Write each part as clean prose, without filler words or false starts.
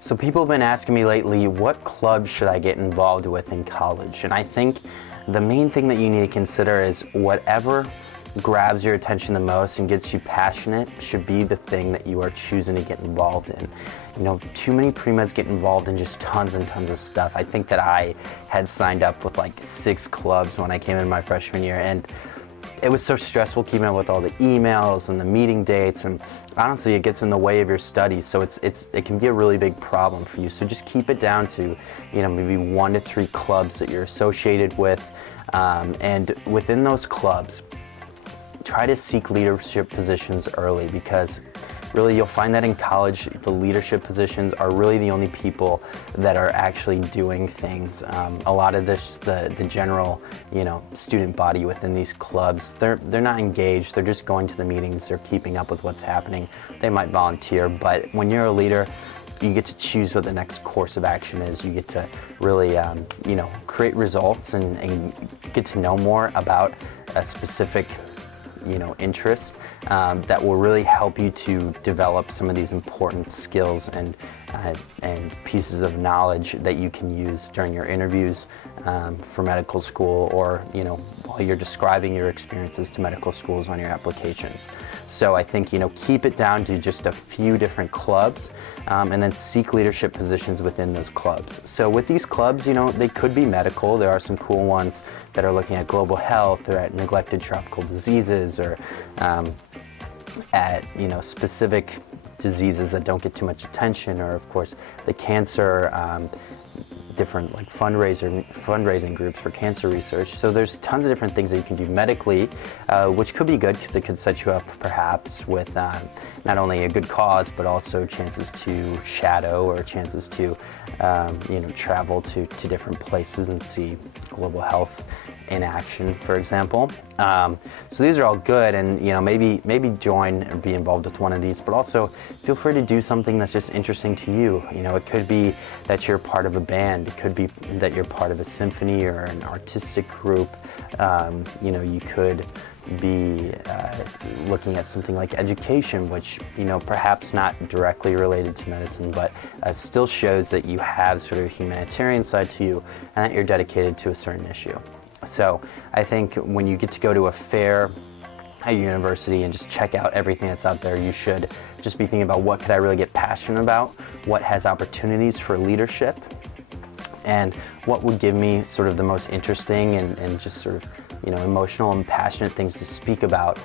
So people have been asking me lately, what club should I get involved with in college? And I think the main thing that you need to consider is whatever grabs your attention the most and gets you passionate should be the thing that you are choosing to get involved in. You know, too many pre-meds get involved in just tons and tons of stuff. I think that I had signed up with like 6 clubs when I came in my freshman year, and it was so stressful keeping up with all the emails and the meeting dates, and honestly it gets in the way of your studies, so it can be a really big problem for you. So just keep it down to, you know, maybe 1 to 3 clubs that you're associated with, and within those clubs try to seek leadership positions early, because really you'll find that in college the leadership positions are really the only people that are actually doing things. A lot of the general, you know, student body within these clubs, they're not engaged, they're just going to the meetings, they're keeping up with what's happening, they might volunteer, but when you're a leader, you get to choose what the next course of action is. You get to really, you know, create results and get to know more about a specific, you know, interest that will really help you to develop some of these important skills and pieces of knowledge that you can use during your interviews for medical school, or, you know, while you're describing your experiences to medical schools on your applications. So I think, you know, keep it down to just a few different clubs, and then seek leadership positions within those clubs. So with these clubs, you know, they could be medical. There are some cool ones that are looking at global health, or at neglected tropical diseases, or at, you know, specific diseases that don't get too much attention, or of course the cancer, different like fundraising groups for cancer research. So there's tons of different things that you can do medically, which could be good because it could set you up perhaps with not only a good cause, but also chances to shadow, or chances to you know, travel to different places and see global health in action, for example. So these are all good, and, you know, maybe join or be involved with one of these, but also feel free to do something that's just interesting to you. You know, it could be that you're part of a band, it could be that you're part of a symphony or an artistic group. You know, you could be looking at something like education, which, you know, perhaps not directly related to medicine, but still shows that you have sort of a humanitarian side to you and that you're dedicated to a certain issue. So I think when you get to go to a fair at your university and just check out everything that's out there, you should just be thinking about, what could I really get passionate about, what has opportunities for leadership, and what would give me sort of the most interesting and just sort of, you know, emotional and passionate things to speak about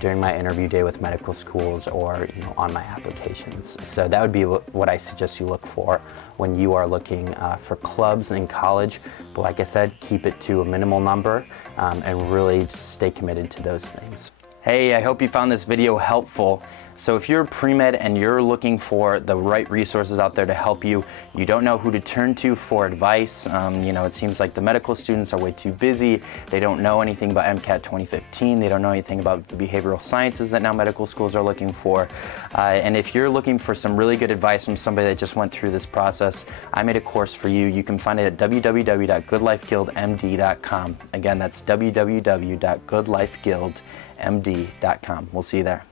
during my interview day with medical schools, or, you know, on my applications. So that would be what I suggest you look for when you are looking for clubs in college. But like I said, keep it to a minimal number, and really just stay committed to those things. Hey, I hope you found this video helpful. So if you're pre-med and you're looking for the right resources out there to help you, you don't know who to turn to for advice, you know, it seems like the medical students are way too busy, they don't know anything about MCAT 2015, they don't know anything about the behavioral sciences that now medical schools are looking for, and if you're looking for some really good advice from somebody that just went through this process, I made a course for you. You can find it at www.goodlifeguildmd.com. Again, that's www.goodlifeguildmd.com. We'll see you there.